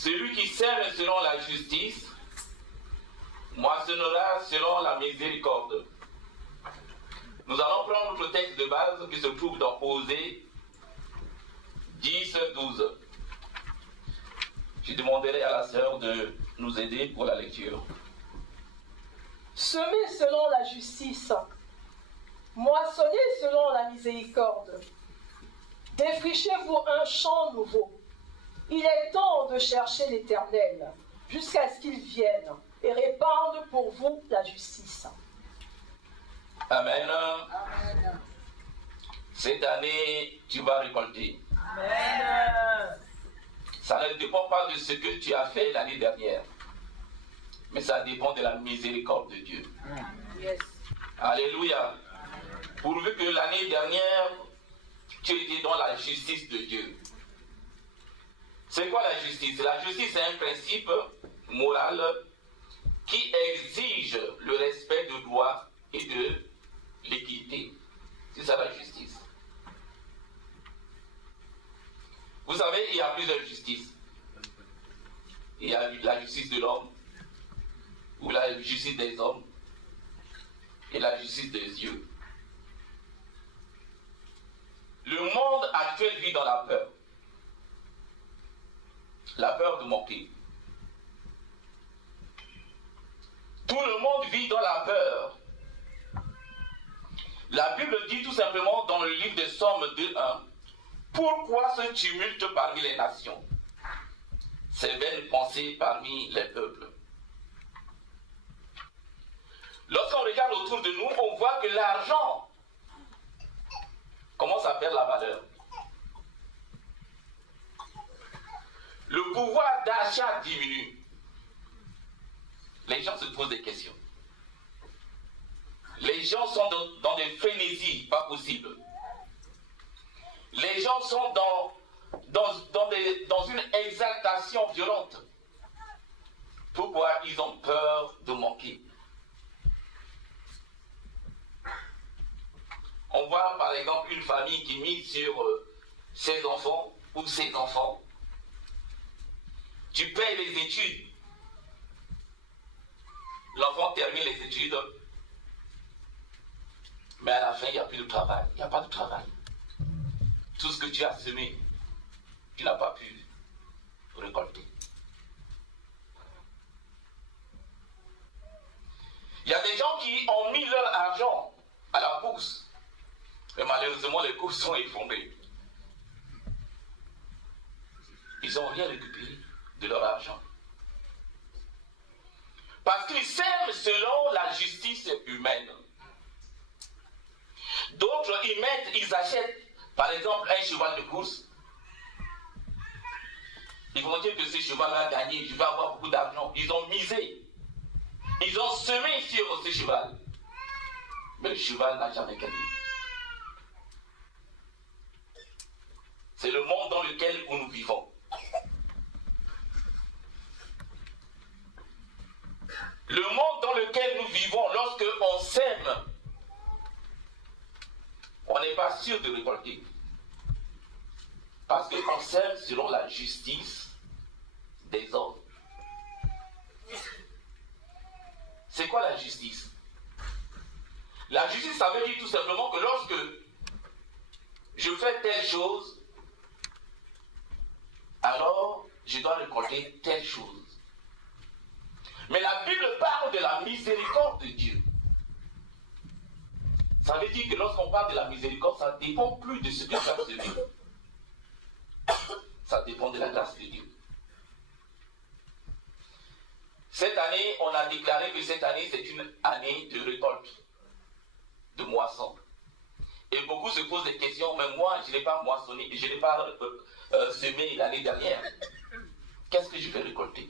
Celui qui sème selon la justice moissonnera selon la miséricorde. Nous allons prendre notre texte de base qui se trouve dans Osée 10, 12. Je demanderai à la sœur de nous aider pour la lecture. Semez selon la justice, moissonnez selon la miséricorde. Défrichez-vous un champ nouveau. Il est temps de chercher l'Éternel, jusqu'à ce qu'il vienne et répande pour vous la justice. Amen. Amen. Cette année, tu vas récolter. Amen. Ça ne dépend pas de ce que tu as fait l'année dernière, mais ça dépend de la miséricorde de Dieu. Yes. Alléluia. Pourvu que l'année dernière, tu étais dans la justice de Dieu. C'est quoi la justice? La justice est un principe moral qui exige le respect de droit et de l'équité. C'est ça la justice. Vous savez, il y a plusieurs justices. Il y a la justice de l'homme, ou la justice des hommes, et la justice des dieux. Le monde actuel vit dans la peur. La peur de manquer. Tout le monde vit dans la peur. La Bible dit tout simplement dans le livre de Psaume 2:1, pourquoi ce tumulte parmi les nations, ces vaines pensées parmi les peuples. Lorsqu'on regarde autour de nous, on voit que l'argent commence à perdre la valeur. Le pouvoir d'achat diminue. Les gens se posent des questions. Les gens sont dans des frénésies pas possibles. Les gens sont dans une exaltation violente. Pourquoi? Ils ont peur de manquer. On voit par exemple une famille qui mise sur ses enfants ou ses enfants. Tu payes les études. L'enfant termine les études. Mais à la fin, il n'y a plus de travail. Il n'y a pas de travail. Tout ce que tu as semé, tu n'as pas pu récolter. Il y a des gens qui ont mis leur argent à la bourse. Mais malheureusement, les cours sont effondrés. Ils n'ont rien récupéré de leur argent. Parce qu'ils sèment selon la justice humaine. D'autres, ils achètent, par exemple, un cheval de course. Ils vont dire que ce cheval a gagné, je vais avoir beaucoup d'argent. Ils ont misé. Ils ont semé sur ce cheval. Mais le cheval n'a jamais gagné. C'est le monde dans lequel nous vivons. Le monde dans lequel nous vivons, lorsque on sème, on n'est pas sûr de récolter. Parce qu'on sème selon la justice des hommes. C'est quoi la justice? La justice, ça veut dire tout simplement que lorsque je fais telle chose, alors je dois récolter telle chose. Mais la Bible parle de la miséricorde de Dieu. Ça veut dire que lorsqu'on parle de la miséricorde, ça ne dépend plus de ce que tu as semé. Ça dépend de la grâce de Dieu. Cette année, on a déclaré que cette année, c'est une année de récolte, de moisson. Et beaucoup se posent des questions, mais moi, je n'ai pas moissonné, je n'ai pas semé l'année dernière. Qu'est-ce que je vais récolter?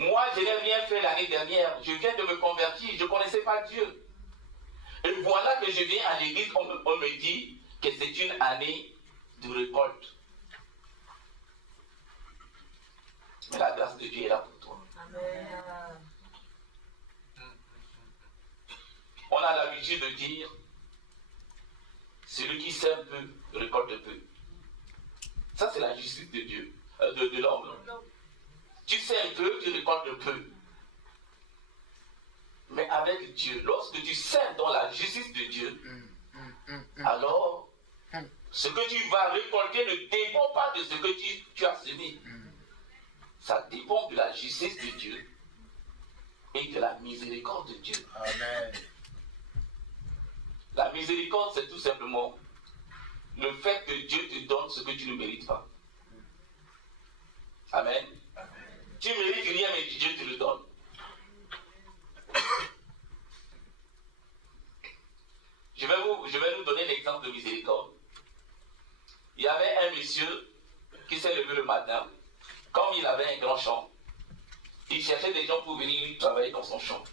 Moi, je n'ai rien fait l'année dernière. Je viens de me convertir, je ne connaissais pas Dieu. Et voilà que je viens à l'église, on me dit que c'est une année de récolte. Mais la grâce de Dieu est là pour toi. Amen. On a l'habitude de dire, celui qui sème peu, récolte peu. Ça, c'est la justice de Dieu, de l'homme. Tu sèmes peu, tu récoltes peu. Mais avec Dieu, lorsque tu sèmes dans la justice de Dieu, alors ce que tu vas récolter ne dépend pas de ce que tu as semé. Ça dépend de la justice de Dieu et de la miséricorde de Dieu. Amen. La miséricorde, c'est tout simplement le fait que Dieu te donne ce que tu ne mérites pas. Amen. Tu ne mérites rien, mais Dieu te le donne. Je vais vous donner l'exemple de miséricorde. Il y avait un monsieur qui s'est levé le matin. Comme il avait un grand champ, il cherchait des gens pour venir travailler dans son champ.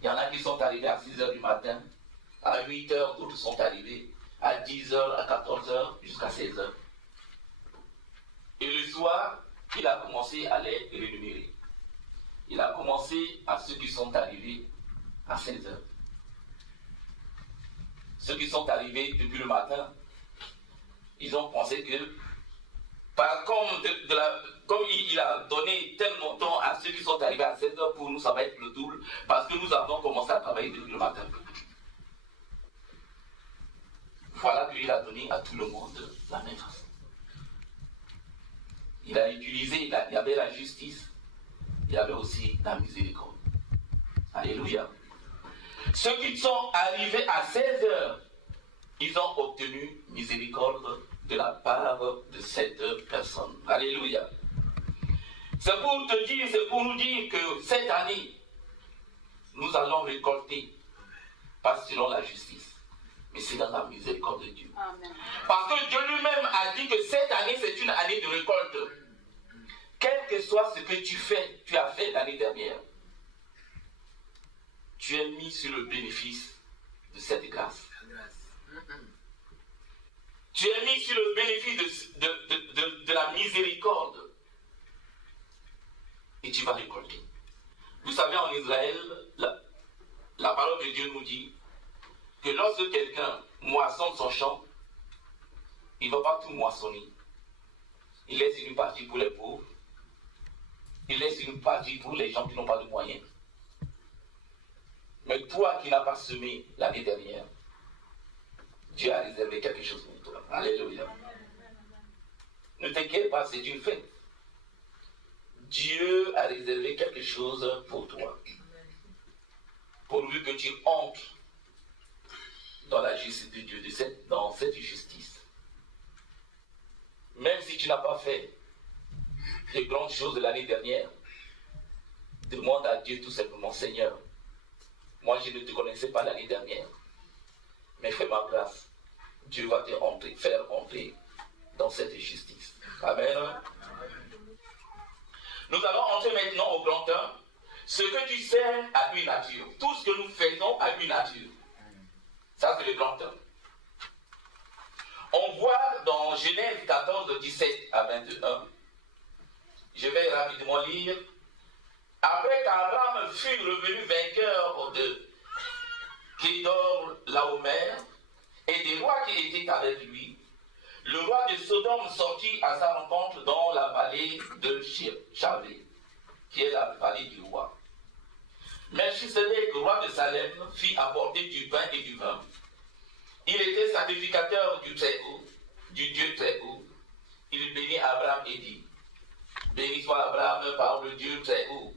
Il y en a qui sont arrivés à 6 h du matin, à 8 h, d'autres sont arrivés à 10 h, à 14 h, jusqu'à 16 h. Et le soir, il a commencé à les rémunérer. Il a commencé à ceux qui sont arrivés à 16 h. Ceux qui sont arrivés depuis le matin, ils ont pensé que, comme il a donné tel montant à ceux qui sont arrivés à 16 h, pour nous, ça va être le double, parce que nous avons commencé à travailler depuis le matin. Voilà qu'il a donné à tout le monde la même façon. Il a utilisé, il y avait la justice, il y avait aussi la miséricorde. Alléluia. Ceux qui sont arrivés à 16 h, ils ont obtenu miséricorde de la part de cette personne. Alléluia. C'est pour te dire, c'est pour nous dire que cette année, nous allons récolter, pas selon la justice, mais c'est dans la miséricorde de Dieu. Amen. Parce que Dieu lui-même a dit que cette année, c'est une année de récolte. Quel que soit ce que tu as fait l'année dernière, tu es mis sur le bénéfice de cette grâce. Tu es mis sur le bénéfice de la miséricorde. Et tu vas récolter. Vous savez, en Israël, la parole de Dieu nous dit que lorsque quelqu'un moissonne son champ, il ne va pas tout moissonner. Il laisse une partie pour les pauvres. Il laisse une partie pour les gens qui n'ont pas de moyens. Mais toi qui n'as pas semé l'année dernière, Dieu a réservé quelque chose pour toi. Alléluia. Ne t'inquiète pas, c'est une fête. Dieu a réservé quelque chose pour toi. Pourvu que tu entres dans la justice de Dieu, dans cette justice. Même si tu n'as pas fait de grandes choses de l'année dernière, demande à Dieu tout simplement, Seigneur, moi je ne te connaissais pas l'année dernière, mais fais ma grâce. Dieu va te faire entrer dans cette justice. Amen. Nous allons entrer maintenant au grand 1. Ce que tu sers a une nature. Tout ce que nous faisons a une nature. Ça, c'est le grand 1. On voit dans Genèse 14, 17 à 21. Je vais rapidement lire. Après qu'Abraham fut revenu vainqueur de Kédor Laomer et des rois qui étaient avec lui, le roi de Sodome sortit à sa rencontre dans la vallée de Chavé, qui est la vallée du roi. Melchisedec, roi de Salem, fit apporter du pain et du vin. Il était sacrificateur du Très-Haut, du Dieu Très-Haut. Il bénit Abraham et dit, béni soit Abraham par le Dieu Très-Haut,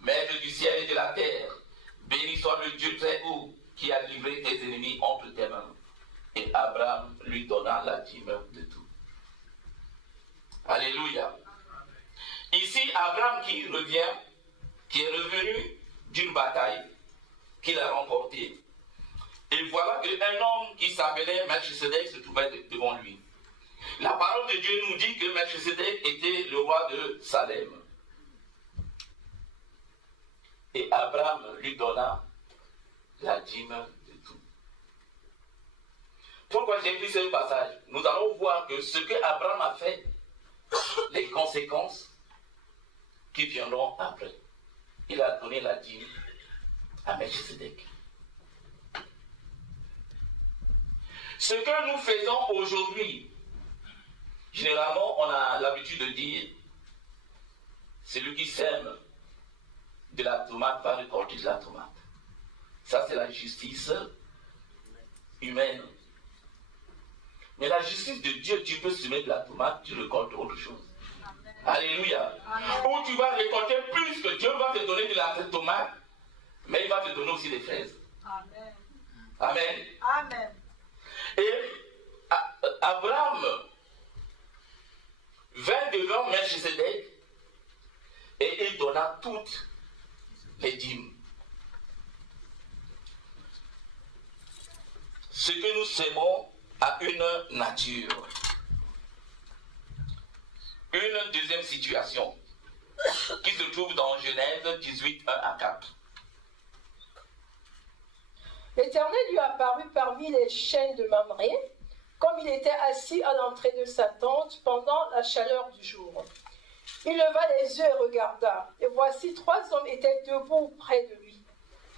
maître du ciel et de la terre. Béni soit le Dieu Très-Haut qui a livré tes ennemis entre tes mains. Et Abraham lui donna la dîme de tout. Alléluia. Ici, Abraham qui est revenu d'une bataille qu'il a remportée. Et voilà qu'un homme qui s'appelait Melchisedec se trouvait devant lui. La parole de Dieu nous dit que Melchisedec était le roi de Salem. Et Abraham lui donna la dîme de tout. Pourquoi j'ai pris ce passage? Nous allons voir que ce que Abraham a fait, les conséquences qui viendront après. Il a donné la dîme à Melchisedec. Ce que nous faisons aujourd'hui, Généralement, on a l'habitude de dire, celui qui sème de la tomate va récolter de la tomate. Ça, c'est la justice humaine. Mais la justice de Dieu, tu peux semer de la tomate, tu récoltes autre chose. Alléluia. Ou tu vas récolter plus que Dieu va te donner de la tomate, mais il va te donner aussi des fraises. Amen. Amen. Amen. Et Abraham vint devant Melchisedec et il donna toutes les dîmes. Ce que nous sémons a une nature. Une deuxième situation qui se trouve dans Genèse 18, 1 à 4. L'Éternel lui apparut parmi les chênes de Mamré, comme il était assis à l'entrée de sa tente pendant la chaleur du jour. Il leva les yeux et regarda, et voici 3 hommes étaient debout près de lui.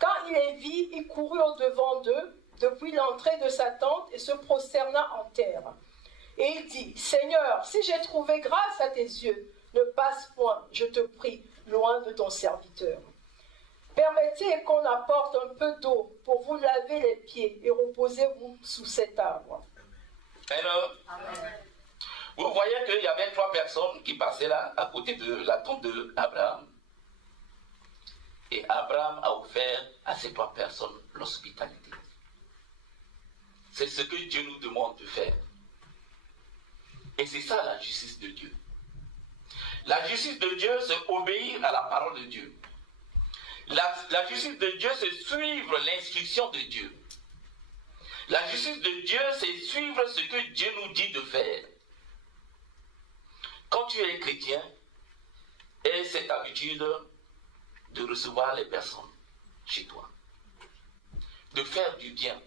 Quand il les vit, il courut au-devant d'eux, depuis l'entrée de sa tente, et se prosterna en terre. Et il dit, « Seigneur, si j'ai trouvé grâce à tes yeux, ne passe point, je te prie, loin de ton serviteur. Permettez qu'on apporte un peu d'eau pour vous laver les pieds et reposez-vous sous cet arbre. » Amen. Vous voyez qu'il y avait 3 personnes qui passaient là, à côté de la tombe d'Abraham. Et Abraham a offert à ces 3 personnes l'hospitalité. C'est ce que Dieu nous demande de faire. Et c'est ça la justice de Dieu. La justice de Dieu, c'est obéir à la parole de Dieu. La justice de Dieu, c'est suivre l'instruction de Dieu. La justice de Dieu, c'est suivre ce que Dieu nous dit de faire. Quand tu es chrétien, aie cette habitude de recevoir les personnes chez toi, de faire du bien.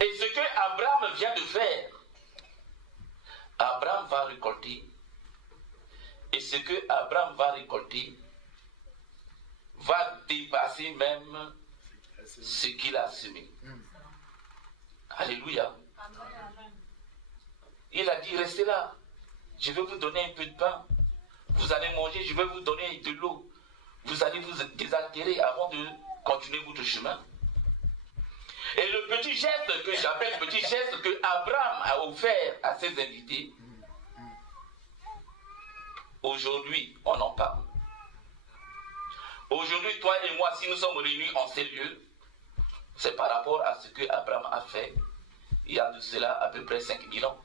Et ce que Abraham vient de faire, Abraham va récolter. Et ce que Abraham va récolter va dépasser même ce qu'il a semé. Alléluia. Il a dit, restez là. Je vais vous donner un peu de pain. Vous allez manger, je vais vous donner de l'eau. Vous allez vous désaltérer avant de continuer votre chemin. Et le petit geste que j'appelle petit geste que Abraham a offert à ses invités, aujourd'hui, on en parle. Aujourd'hui, toi et moi, si nous sommes réunis en ces lieux, c'est par rapport à ce que Abraham a fait il y a de cela à peu près 5000 ans.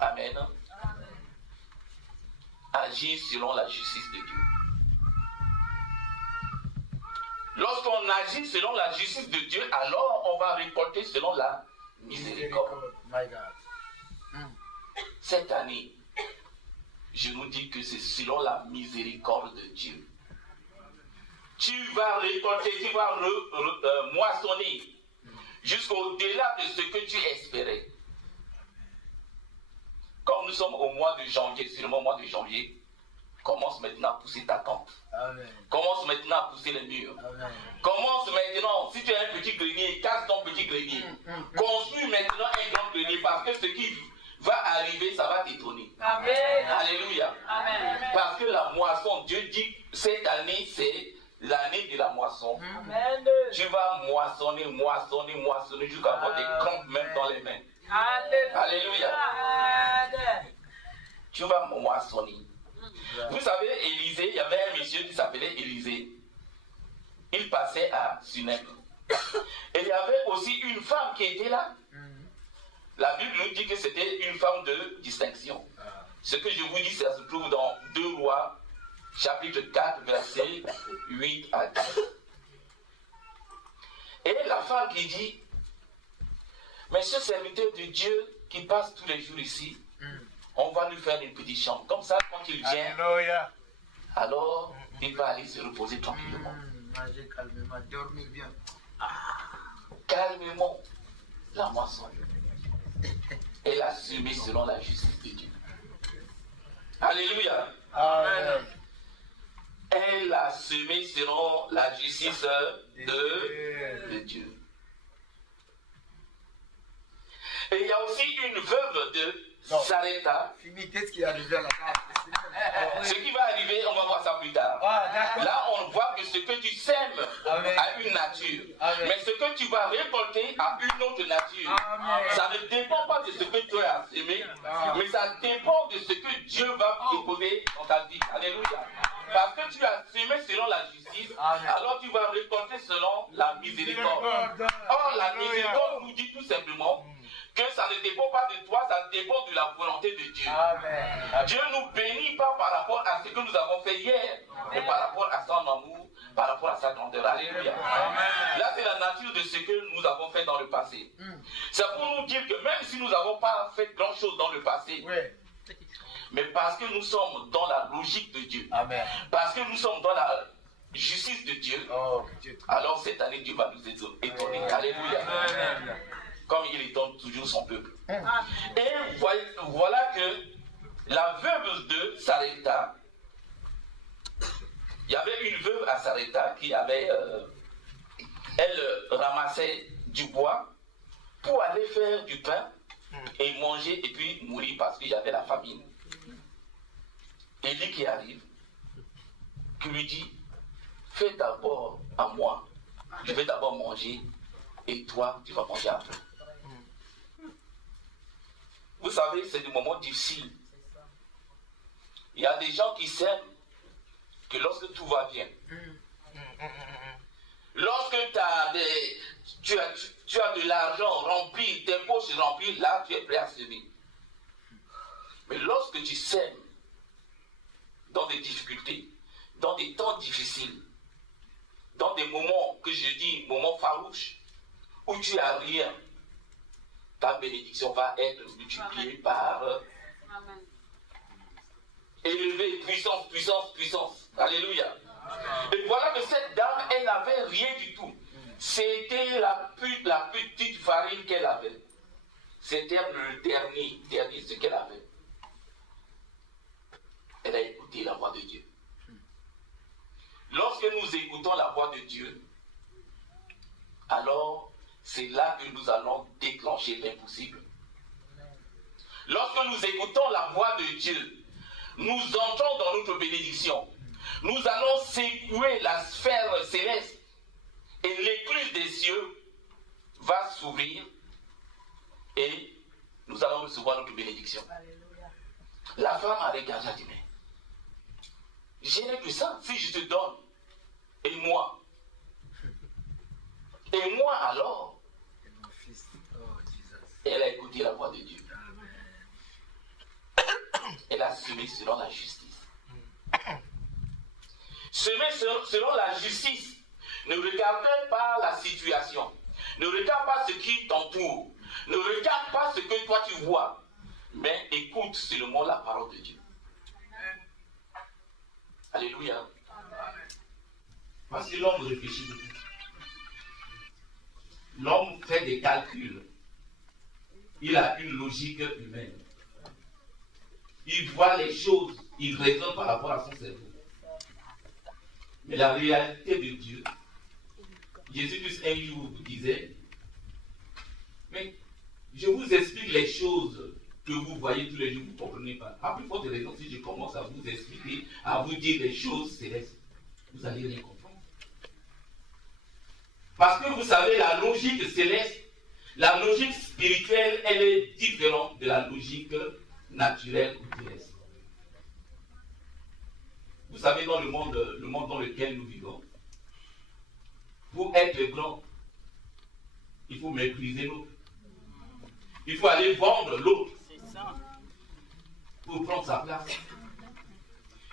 Amen. Agir selon la justice de Dieu. Lorsqu'on agit selon la justice de Dieu, alors on va récolter selon la miséricorde. Cette année, je vous dis que c'est selon la miséricorde de Dieu. Tu vas récolter, tu vas moissonner jusqu'au-delà de ce que tu espérais. Comme nous sommes au mois de janvier, c'est le mois de janvier, commence maintenant à pousser ta tente. Amen. Commence maintenant à pousser les murs. Amen. Commence maintenant, si tu as un petit grenier, casse ton petit grenier. Construis maintenant un grand grenier parce que ce qui va arriver, ça va t'étonner. Amen. Alléluia. Amen. Parce que la moisson, Dieu dit, cette année, c'est l'année de la moisson. Amen. Tu vas moissonner jusqu'à avoir des crampes même dans les mains. Alléluia. Alléluia. Tu vas moissonner. Vous savez, Élisée, il y avait un monsieur qui s'appelait Élisée. Il passait à Sunem. Et il y avait aussi une femme qui était là. La Bible nous dit que c'était une femme de distinction. Ce que je vous dis, ça se trouve dans 2 Rois, chapitre 4, verset 8 à 10. Et la femme qui dit, mais ce serviteur de Dieu qui passe tous les jours ici, on va lui faire une petite chambre. Comme ça, quand il vient, alors il va aller se reposer tranquillement. Manger calmement, dormir bien. Calmement, la moisson. Elle a semé selon la justice de Dieu. Alléluia. Amen. Elle a semé selon la justice de Dieu. Et il y a aussi une veuve de Sarepta. Fini, qu'est-ce qui est arrivé à la table? Ce qui va arriver, on va voir ça plus tard. Là, on voit que ce que tu sèmes a une nature. Mais ce que tu vas récolter a une autre nature. Ça ne dépend pas de ce que tu as semé, mais ça dépend de ce que Dieu va déposer dans ta vie. Alléluia. Parce que tu as semé selon la justice, alors tu vas récolter selon la miséricorde. Or, la miséricorde nous dit tout simplement que ça ne dépend pas de toi, ça dépend de la volonté de Dieu. Amen. Dieu ne nous bénit pas par rapport à ce que nous avons fait hier, mais par rapport à son amour, par rapport à sa grandeur. Alléluia. Là, c'est la nature de ce que nous avons fait dans le passé. C'est pour nous dire que même si nous n'avons pas fait grand chose dans le passé, mais parce que nous sommes dans la logique de Dieu, parce que nous sommes dans la justice de Dieu, alors cette année Dieu va nous étonner. Alléluia. Comme il étonne toujours son peuple. Et voilà que la veuve de Sarepta, il y avait une veuve à Sarepta qui avait, elle ramassait du bois pour aller faire du pain et manger et puis mourir parce qu'il y avait la famine. Élie qui arrive, qui lui dit, fais d'abord à moi, je vais d'abord manger et toi tu vas manger après. Vous savez, c'est des moments difficiles. Il y a des gens qui s'aiment que lorsque tout va bien, lorsque tu as de l'argent rempli, tes poches remplies, là tu es prêt à semer. Mais lorsque tu sèmes dans des difficultés, dans des temps difficiles, dans des moments que je dis, moments farouches, où tu n'as rien, ta bénédiction va être multipliée par élevé, puissance, puissance, puissance. Alléluia. Et voilà que cette dame, elle n'avait rien du tout. C'était la petite farine qu'elle avait. C'était le dernier, ce qu'elle avait. Elle a écouté la voix de Dieu. Lorsque nous écoutons la voix de Dieu, alors c'est là que nous allons déclencher l'impossible. Lorsque nous écoutons la voix de Dieu, nous entrons dans notre bénédiction. Nous allons secouer la sphère céleste et l'écluse des cieux va s'ouvrir et nous allons recevoir notre bénédiction. La femme a regardé, a dit, mais je n'ai que ça, si je te donne, et moi alors, elle a écouté la voix de Dieu. Elle a semé selon la justice. Semer selon la justice. Ne regardez pas la situation. Ne regarde pas ce qui t'entoure. Ne regarde pas ce que toi tu vois. Mais écoute seulement la parole de Dieu. Alléluia. Parce que l'homme réfléchit beaucoup. L'homme fait des calculs. Il a une logique humaine. Il voit les choses, il raisonne par rapport à son cerveau. Mais la réalité de Dieu, Jésus-Christ un jour vous disait, mais je vous explique les choses que vous voyez tous les jours, vous ne comprenez pas. À plus forte raison, si je commence à vous expliquer, à vous dire les choses célestes, vous allez rien comprendre. Parce que vous savez, la logique céleste, la logique spirituelle, elle est différente de la logique naturelle ou terrestre. Vous savez, dans le monde dans lequel nous vivons, pour être grand, il faut mépriser l'autre. Il faut aller vendre l'autre pour prendre sa place.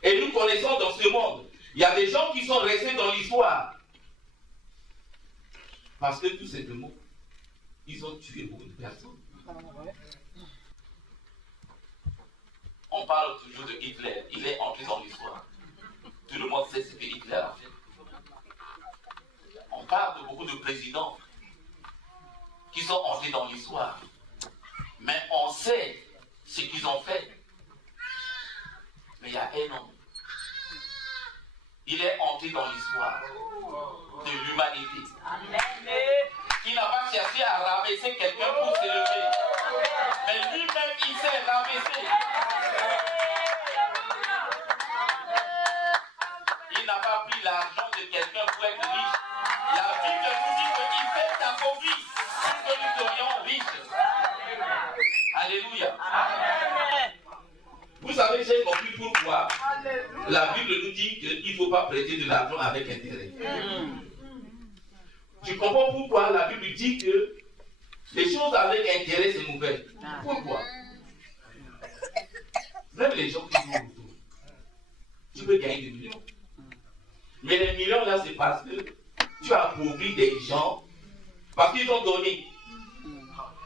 Et nous connaissons dans ce monde, il y a des gens qui sont restés dans l'histoire. Parce que tout simplement, ils ont tué beaucoup de personnes. On parle toujours de Hitler. Il est entré dans l'histoire. Tout le monde sait ce que Hitler a fait. On parle de beaucoup de présidents qui sont entrés dans l'histoire. Mais on sait ce qu'ils ont fait. Mais il y a un homme. Il est entré dans l'histoire de l'humanité. Il n'a pas cherché à rabaisser quelqu'un pour s'élever. qu'il s'est rabaissé. Il n'a pas pris l'argent de quelqu'un pour être riche. La Bible nous dit qu'il s'est appauvri pour que nous soyons riches. Alléluia. Vous savez, j'ai compris pourquoi la Bible nous dit qu'il ne faut pas prêter de l'argent avec intérêt. Tu comprends pourquoi la Bible dit que les choses avec intérêt, c'est mauvais. Pourquoi? Même les gens qui sont autour, tu peux gagner des millions. Mais les millions là, c'est parce que tu as appauvri des gens, parce qu'ils ont donné.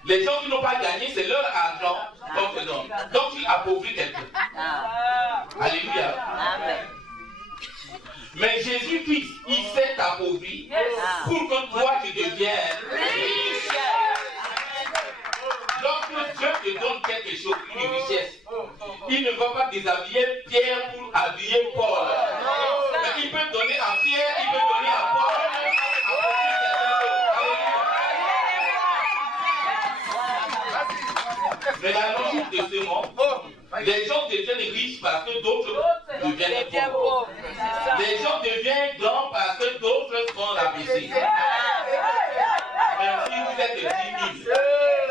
Les gens qui n'ont pas gagné, c'est leur argent qu'on te donne. Donc tu appauvris quelqu'un. Alléluia. Mais Jésus-Christ, il s'est appauvri pour que toi tu deviennes riche. Lorsque Dieu te donne quelque chose, une richesse, il ne va pas déshabiller Pierre pour habiller Paul. Mais il peut donner à Pierre, il peut donner à Paul, mais la logique de ce monde, les gens deviennent riches parce que d'autres deviennent pauvres. Les gens deviennent grands parce que d'autres sont rabaissés. Même si vous êtes 10 000,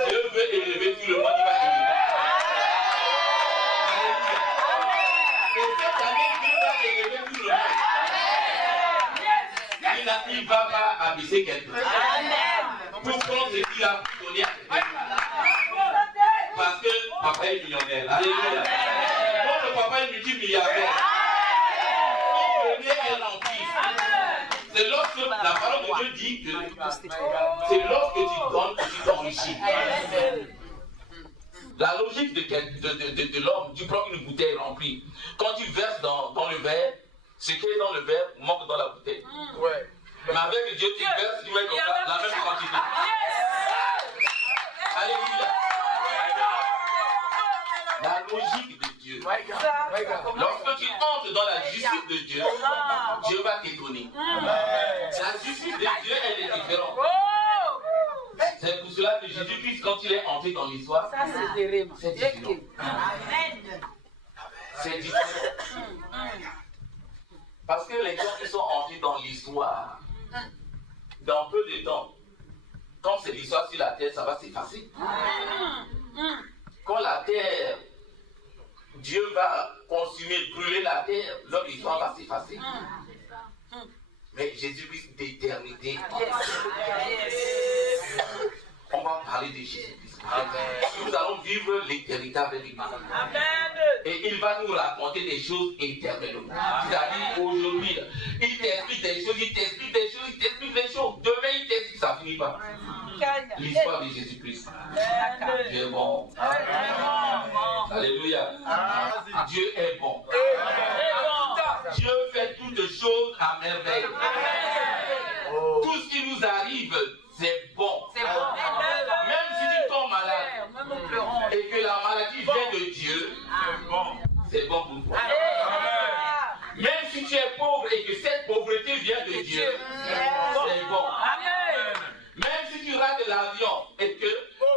Dieu veut élever tout le monde, il va élever. Et cette année, Dieu va élever tout le monde. Il ne va pas abaisser quelqu'un. Pour prendre ce qu'il a donné à quelqu'un. Parce que papa est millionnaire. Alléluia. Notre papa est multimilliardaire. Il venait un empire. C'est lorsque la parole de Dieu dit que c'est lorsque tu donnes que tu t'enrichis. La logique de l'homme, tu prends une bouteille remplie. Quand tu verses dans le verre, ce qui est dans le verre manque dans la bouteille. Ouais. Mais avec Dieu, tu verses, tu mets comme ça, la même quantité. Alléluia. La logique de Dieu. Lorsque tu entres dans la justice de Dieu, Dieu va t'étonner. La justice de Dieu, elle est différente. C'est pour cela que Jésus-Christ, quand il est entré dans l'histoire, c'est différent. C'est différent. Parce que les gens qui sont entrés dans l'histoire, dans peu de temps, comme c'est l'histoire sur la terre, ça va s'effacer. Quand la terre, Dieu va consumer, brûler la terre, leur histoire va s'effacer. Mais Jésus-Christ d'éternité. On va parler de Jésus-Christ. Nous allons vivre l'éternité avec lui. Et il va nous raconter des choses éternellement. C'est-à-dire aujourd'hui, il t'explique des choses, il t'explique des choses, il t'explique des choses. Demain, il t'explique, ça ne finit pas. L'histoire de Jésus-Christ. Dieu est bon. Alléluia. Dieu est bon. Dieu fait toutes choses à merveille. Tout ce qui nous arrive, c'est bon. Même si tu tombes malade et que la maladie vient de Dieu, c'est bon pour toi. Même si tu es pauvre et que cette pauvreté vient de Dieu, c'est bon. Même si tu rates l'avion et que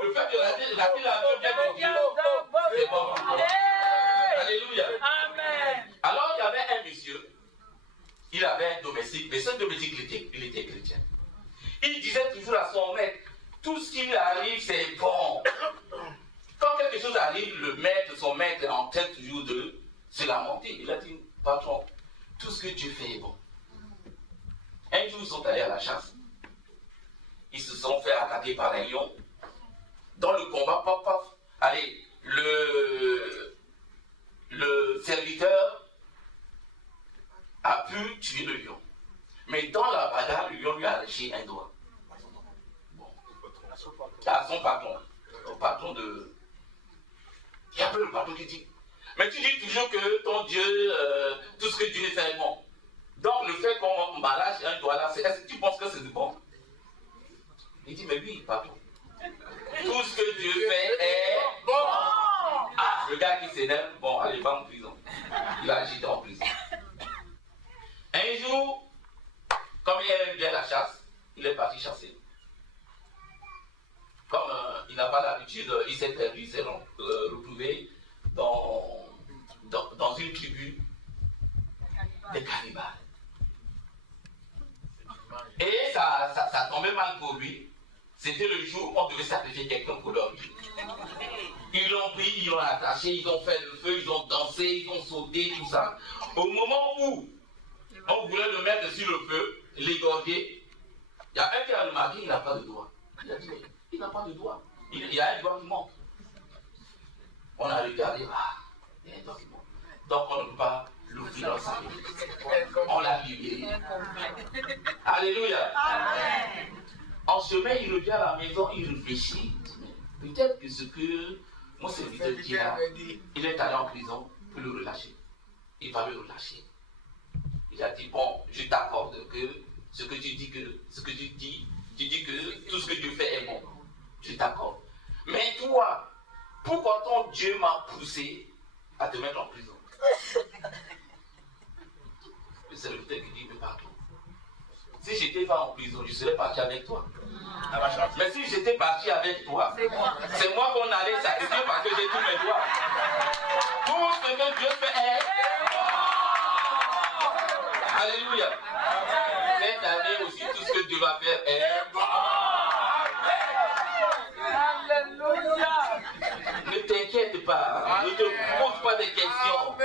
le fait de rater l'avion vient de Dieu, c'est bon pour toi. Alléluia. Alors il y avait un monsieur, il avait un domestique, mais ce domestique il était chrétien. Il disait toujours à son maître, tout ce qui lui arrive c'est bon. Quand quelque chose arrive, son maître est en train toujours de se lamenter. Il a dit, patron, tout ce que Dieu fait est bon. Un jour ils sont allés à la chasse. Ils se sont fait attaquer par un lion. Dans le combat, paf, paf, allez, le serviteur a pu tuer le lion. Mais dans la bagarre, le lion lui a arraché un doigt. Bon. À son patron. Au patron de... Il y a peu le patron qui dit, mais tu dis toujours que ton Dieu, tout ce que Dieu fait est bon. Donc le fait qu'on m'arrache un doigt là, est-ce que tu penses que c'est bon? Il dit, mais oui, patron. Tout ce que Dieu fait est bon. Ah, le gars qui s'énerve, bon, allez, va en prison. Il va agiter en prison. Un jour, comme il aime bien la chasse, il est parti chasser. Comme il n'a pas l'habitude, il s'est perdu, il s'est retrouvé dans une tribu des cannibales. Et ça tombait mal pour lui. C'était le jour où on devait sacrifier quelqu'un pour leur vie. Ils l'ont pris, ils l'ont attaché, ils ont fait le feu, ils ont dansé, ils ont sauté, tout ça. Au moment où on voulait le mettre sur le feu, l'égorger, il y a un qui a remarqué, il n'a pas de doigt. Il a dit, mais il n'a pas de doigt. Il y a un doigt qui manque. On a regardé, il y a un doigt qui manque. Donc on ne peut pas l'offrir en sacrifice. On l'a libéré. Alléluia. Amen. En chemin, il revient à la maison, il réfléchit. Peut-être que ce que mon serviteur dit là, il est allé en prison pour le relâcher. Il va le relâcher. Il a dit, bon, je t'accorde que ce que tu dis que tout ce que Dieu fait est bon. Je t'accorde. Mais toi, pourquoi ton Dieu m'a poussé à te mettre en prison? Le serviteur qui dit, mais pardon. Si j'étais pas en prison, je serais parti avec toi. Mais si j'étais parti avec toi, c'est moi qu'on allait sacrifier parce que j'ai tous mes doigts. Tout ce que Dieu fait est bon. Alléluia. Cette année aussi, tout ce que Dieu va faire est bon. Alléluia. Ne t'inquiète pas. Ne te pose pas de questions.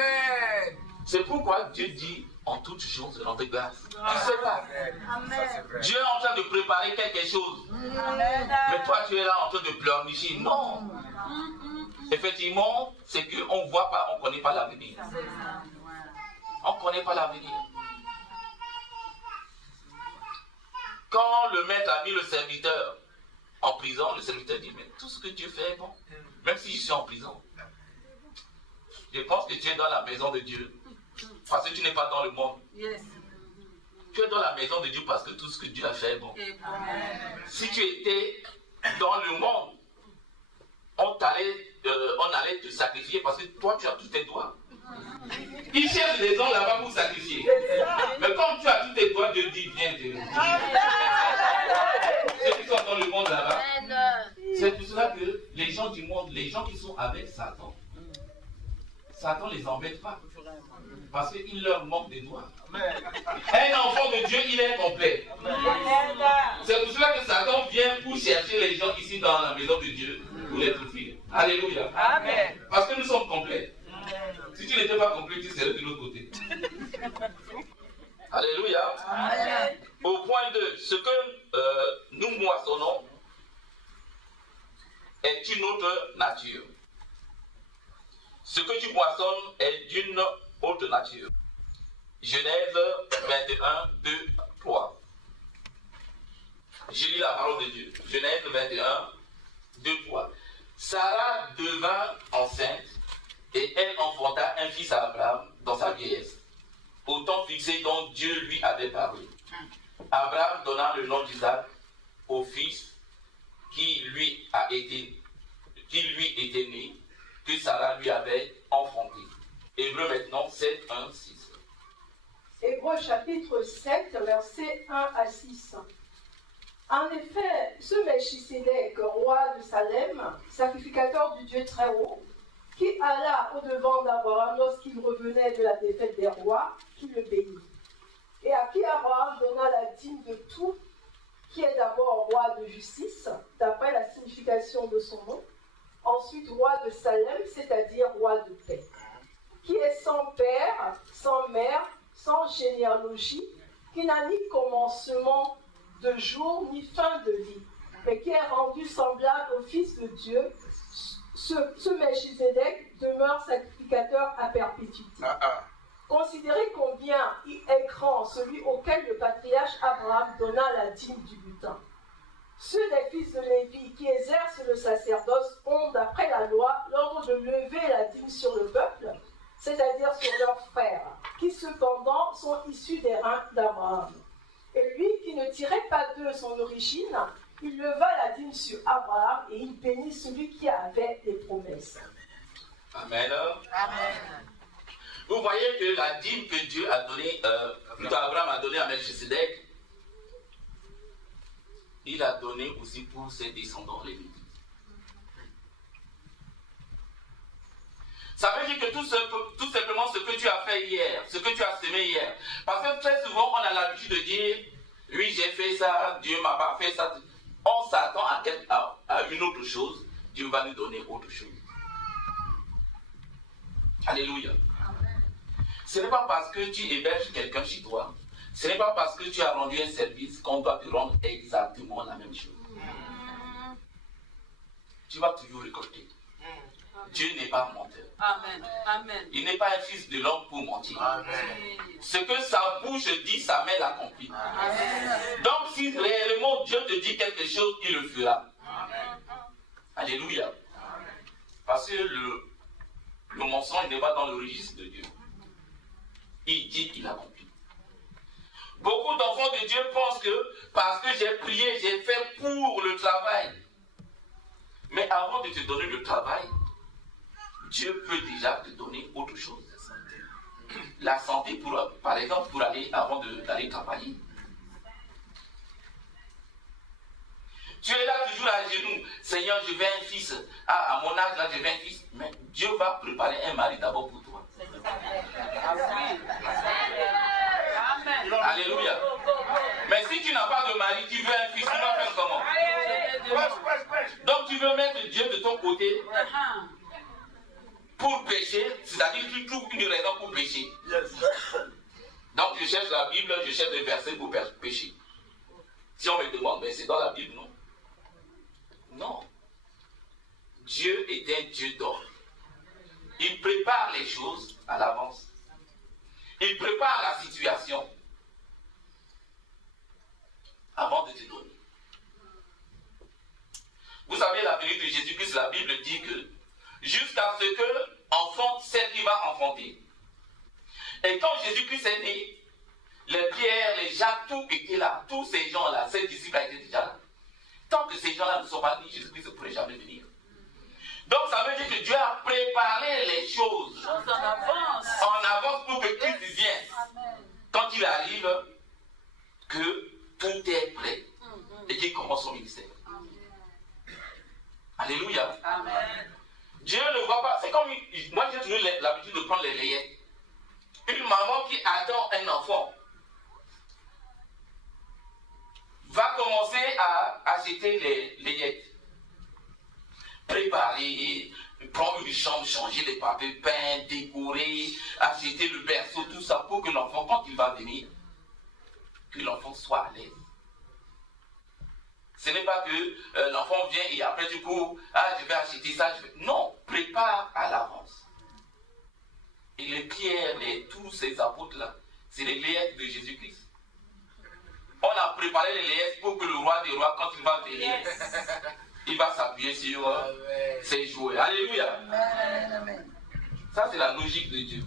C'est pourquoi Dieu dit en toutes choses, rendre grâce. Tu ne sais pas. Amen. Dieu est en train de préparer quelque chose. Amen. Mais toi, tu es là en train de pleurnicher. Non. Effectivement, c'est qu'on ne voit pas, on ne connaît pas l'avenir. On ne connaît pas l'avenir. Quand le maître a mis le serviteur en prison, le serviteur dit, mais tout ce que Dieu fait est bon. Même si je suis en prison. Je pense que tu es dans la maison de Dieu. Parce que tu n'es pas dans le monde. Yes. Tu es dans la maison de Dieu parce que tout ce que Dieu a fait est bon. Si tu étais dans le monde, on allait te sacrifier parce que toi tu as tous tes doigts. Ils cherchent des gens là-bas pour sacrifier. Mais comme tu as tous tes doigts, Dieu dit viens te. Ceux qui sont dans le monde là-bas. C'est pour cela que les gens du monde, les gens qui sont avec Satan, Satan ne les embête pas. Parce qu'il leur manque des doigts. Un enfant de Dieu, il est complet. C'est pour cela que Satan vient pour chercher les gens ici dans la maison de Dieu pour les trouver. Alléluia. Amen. Parce que nous sommes complets. Si tu n'étais pas complet, tu serais de l'autre côté. Alléluia. Amen. Au point 2, ce que nous moissonnons est une autre nature. Ce que tu moissonnes est d'une autre nature. Genèse 21, 2, 3. Je lis la parole de Dieu. Genèse 21, 2, 3. Sarah devint enceinte et elle enfanta un fils à Abraham dans sa vieillesse, au temps fixé dont Dieu lui avait parlé. Abraham donna le nom d'Isaac au fils qui lui était né, que Sarah lui avait enfanté. Hébreux maintenant 7, 1, 6. Hébreux chapitre 7, versets 1 à 6. En effet, ce Melchisédek, roi de Salem, sacrificateur du Dieu très haut, qui alla au-devant d'Abraham lorsqu'il revenait de la défaite des rois, qui le bénit, et à qui Abraham donna la dîme de tout, qui est d'abord roi de justice, d'après la signification de son nom, ensuite roi de Salem, c'est-à-dire roi de paix, qui est sans père, sans mère, sans généalogie, qui n'a ni commencement de jour, ni fin de vie, mais qui est rendu semblable au Fils de Dieu. Ce Melchisédek demeure sacrificateur à perpétuité. Considérez combien il est grand celui auquel le patriarche Abraham donna la dîme du butin. Ceux des fils de Lévi qui exercent le sacerdoce ont, d'après la loi, l'ordre de lever la dîme sur le peuple, c'est-à-dire sur leurs frères, qui cependant sont issus des reins d'Abraham. Et lui, qui ne tirait pas d'eux son origine, il leva la dîme sur Abraham et il bénit celui qui avait les promesses. Amen. Amen. Vous voyez que la dîme que Dieu a donnée, plutôt Abraham a donnée à Melchisédek, il a donné aussi pour ses descendants lévites. Ça veut dire que tout simplement ce que tu as fait hier, ce que tu as semé hier. Parce que très souvent, on a l'habitude de dire, oui, j'ai fait ça, Dieu m'a pas fait ça. On s'attend à une autre chose, Dieu va nous donner autre chose. Alléluia. Ce n'est pas parce que tu héberges quelqu'un chez toi, ce n'est pas parce que tu as rendu un service qu'on doit te rendre exactement la même chose. Tu vas toujours récolter. Dieu n'est pas menteur. Amen. Amen. Il n'est pas un fils de l'homme pour mentir. Amen. Ce que sa bouche dit, sa main l'accomplit. Donc si réellement Dieu te dit quelque chose, il le fera. Alléluia. Parce que le mensonge n'est pas dans le registre de Dieu. Il dit, il accomplit. Beaucoup d'enfants de Dieu pensent que parce que j'ai prié, j'ai fait pour le travail. Mais avant de te donner le travail, Dieu peut déjà te donner autre chose. La santé, par exemple, pour aller avant d'aller travailler. Tu es là toujours à genoux. Seigneur, je veux un fils. Ah, à mon âge, là, je veux un fils. Mais Dieu va préparer un mari d'abord pour toi. Alléluia. Mais si tu n'as pas de mari, tu veux un fils, tu vas faire comment? Donc tu veux mettre Dieu de ton côté pour pécher, c'est-à-dire que tu trouves une raison pour pécher. Donc je cherche la Bible, je cherche des versets pour pécher. Si on me demande, mais c'est dans la Bible, non? Non. Dieu est un Dieu d'ordre. Il prépare les choses à l'avance. Il prépare la situation avant de te donner. Vous savez, la vérité de Jésus-Christ, la Bible dit que jusqu'à ce que enfante celle qui va enfanter. Et quand Jésus-Christ est né, les Pierre, les Jacques, tout était là. Tous ces gens-là, ces disciples étaient déjà là. Tant que ces gens-là ne sont pas nés, Jésus-Christ ne pourrait jamais venir. Donc ça veut dire que Dieu a préparé les choses en avance pour que Christ vienne. Quand il arrive, que tout est prêt et qu'il commence son ministère. Alléluia. Amen. Dieu ne voit pas. C'est comme, moi j'ai toujours l'habitude de prendre les layettes. Une maman qui attend un enfant va commencer à acheter les layettes. Préparer, prendre une chambre, changer les papiers peints, décorer, acheter le berceau, tout ça pour que l'enfant, quand il va venir, que l'enfant soit à l'aise. Ce n'est pas que l'enfant vient et après du coup, je vais acheter ça. Non, prépare à l'avance. Et les pierres, tous ces apôtres-là, c'est les layettes de Jésus-Christ. On a préparé les layettes pour que le roi des rois, quand il va venir, il va s'appuyer sur ses jouets. Alléluia. Amen. Ça, c'est la logique de Dieu.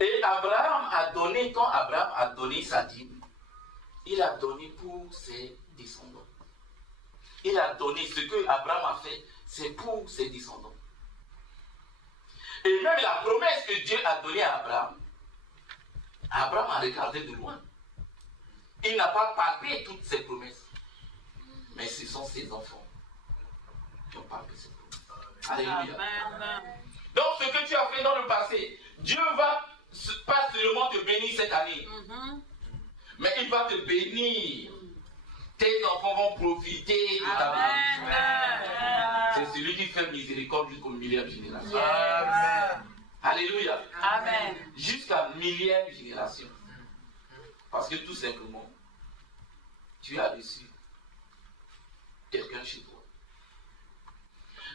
Et Abraham a donné, quand Abraham a donné sa dîme, il a donné pour ses descendants. Il a donné ce que Abraham a fait, c'est pour ses descendants. Et même la promesse que Dieu a donnée à Abraham, Abraham a regardé de loin. Il n'a pas palpé toutes ses promesses. Mais ce sont ses enfants qui ont palpé ses promesses. Alléluia. Donc ce que tu as fait dans le passé, Dieu va pas seulement te bénir cette année, mais il va te bénir. Tes enfants vont profiter de ta vie. C'est celui qui fait miséricorde jusqu'au millième génération. Amen. Alléluia. Amen. Jusqu'à millième génération. Parce que tout simplement, tu as reçu quelqu'un chez toi.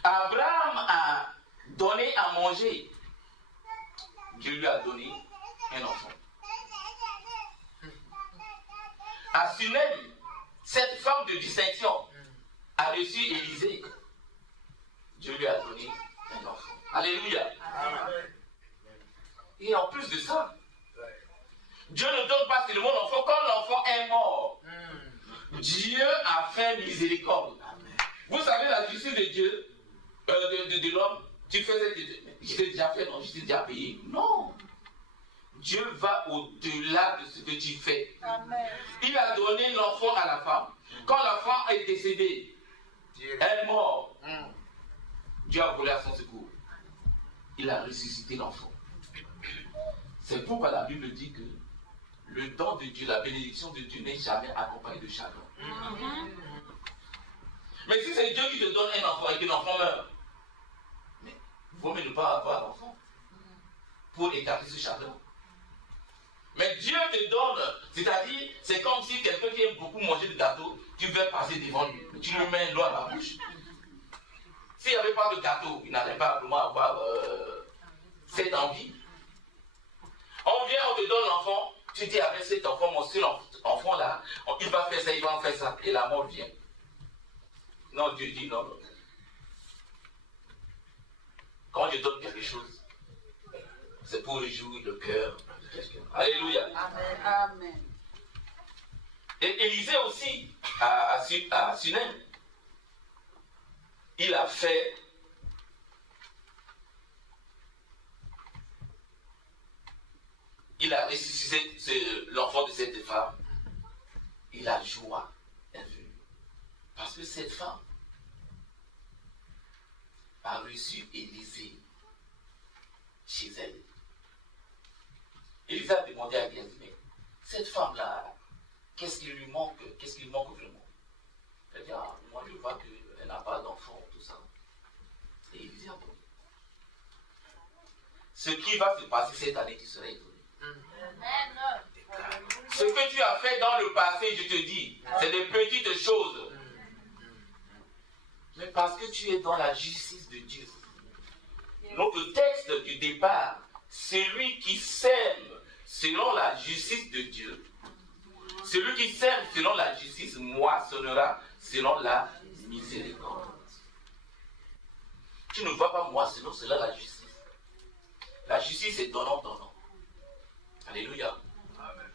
Abraham a donné à manger. Dieu lui a donné un enfant. À Sunem, cette femme de distinction a reçu Élisée. Dieu lui a donné un enfant. Alléluia. Et en plus de ça, Dieu ne donne pas seulement l'enfant. Quand l'enfant est mort, Dieu a fait miséricorde. Vous savez la justice de Dieu, de l'homme, tu faisais, je t'ai déjà fait, non, je t'ai déjà payé. Non. Dieu va au-delà de ce que tu fais. Amen. Il a donné l'enfant à la femme. Quand l'enfant est décédé, elle est morte, Dieu a volé à son secours. il a ressuscité l'enfant. C'est pourquoi la Bible dit que le don de Dieu, la bénédiction de Dieu n'est jamais accompagnée de chagrin. Mais si c'est Dieu qui te donne un enfant et que l'enfant meurt, mais il vaut mieux ne pas avoir d'enfant pour écarter ce chagrin. Mais Dieu te donne, c'est-à-dire, c'est comme si quelqu'un qui aime beaucoup manger de gâteau, tu veux passer devant lui, tu lui mets l'eau à la bouche. S'il n'y avait pas de gâteau, il n'allait pas vraiment avoir cette envie. On vient, on te donne l'enfant, tu dis avec cet enfant, mon seul enfant là, il va faire ça, il va en faire ça, et la mort vient. Non, Dieu dit non. Quand je donne quelque chose, c'est pour réjouir le cœur de quelqu'un. Alléluia. Amen. Amen. Et Élisée aussi, à Sunem, il a fait il a ressuscité l'enfant de cette femme. Il a joie est venue. Parce que cette femme a reçu Élisée chez elle. Élisée a demandé à Géasi, mais cette femme-là, qu'est-ce qui lui manque vraiment? Elle dit, ah, moi je vois qu'elle n'a pas d'enfant, tout ça. Et Élisée a dit, ce qui va se passer cette année, tu seras étonné. Ce que tu as fait dans le passé, je te dis, c'est des petites choses. Mais parce que tu es dans la justice de Dieu. Notre texte du départ, celui qui sème selon la justice de Dieu, celui qui sème selon la justice moissonnera selon la miséricorde. Tu ne vois pas moissonnant selon la justice. La justice est donnant. Alléluia. Amen.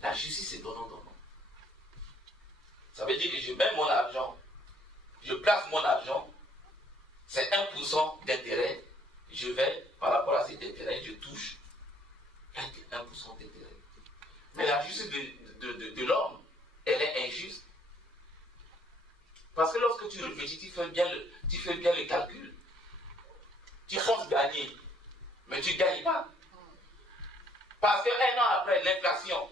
La justice est donnant. Ça veut dire que je mets mon argent, je place mon argent, c'est 1% d'intérêt, je vais, par rapport à cet intérêt, je touche 1% d'intérêt. Mais la justice de l'homme, elle est injuste. Parce que lorsque tu réfléchis, tu fais bien le calcul. Tu penses gagner, mais tu ne gagnes pas. Parce qu'un an après l'inflation,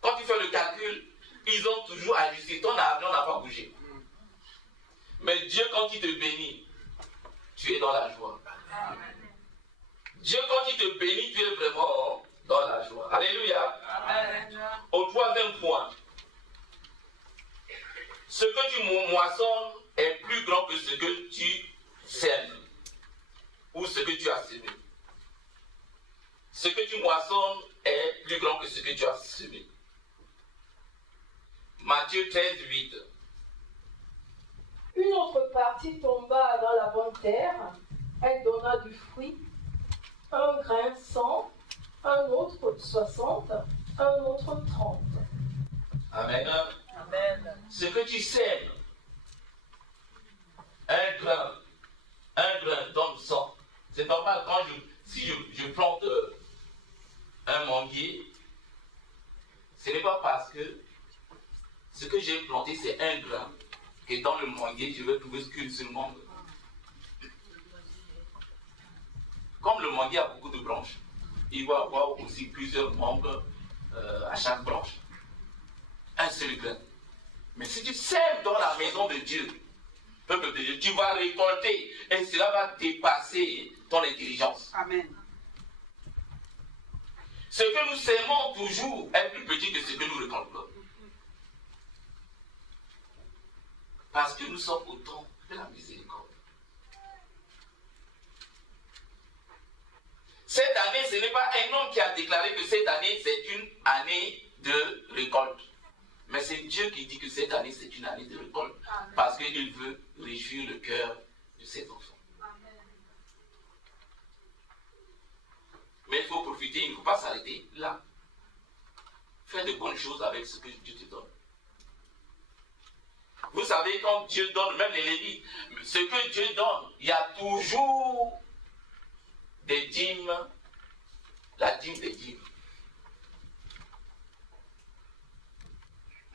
quand tu fais le calcul, ils ont toujours ajusté. Ton argent n'a pas bougé. Mais Dieu, quand il te bénit, tu es dans la joie. Dieu, quand il te bénit, tu es vraiment dans la joie. Alléluia. Amen. Au troisième point, ce que tu moissonnes est plus grand que ce que tu sèmes ou ce que tu as semé. Ce que tu moissonnes est plus grand que ce que tu as semé. Matthieu 13, 8. Une autre partie tomba dans la bonne terre. Elle donna du fruit, un grain 100, un autre 60, un autre 30. Amen. Amen. Ce que tu sèmes, un grain donne 100. C'est normal quand si je plante un manguier, ce n'est pas parce que ce que j'ai planté c'est un grain que dans le manguier je vais trouver qu'une seule mangue. Comme le manguier a beaucoup de branches, il va avoir aussi plusieurs mangues à chaque branche. Un seul grain. Mais si tu sèmes dans la maison de Dieu, peuple de Dieu, tu vas récolter et cela va dépasser ton intelligence. Amen. Ce que nous sèmons toujours est plus petit que ce que nous récoltons. Parce que nous sommes au temps de la miséricorde. Cette année, ce n'est pas un homme qui a déclaré que cette année, c'est une année de récolte. Mais c'est Dieu qui dit que cette année, c'est une année de récolte. Amen. Parce qu'il veut réjouir le cœur de ses enfants. Amen. Mais il faut profiter, il ne faut pas s'arrêter là. Fais de bonnes choses avec ce que Dieu te donne. Vous savez, quand Dieu donne, même les Lévites, ce que Dieu donne, il y a toujours des dîmes, la dîme des dîmes.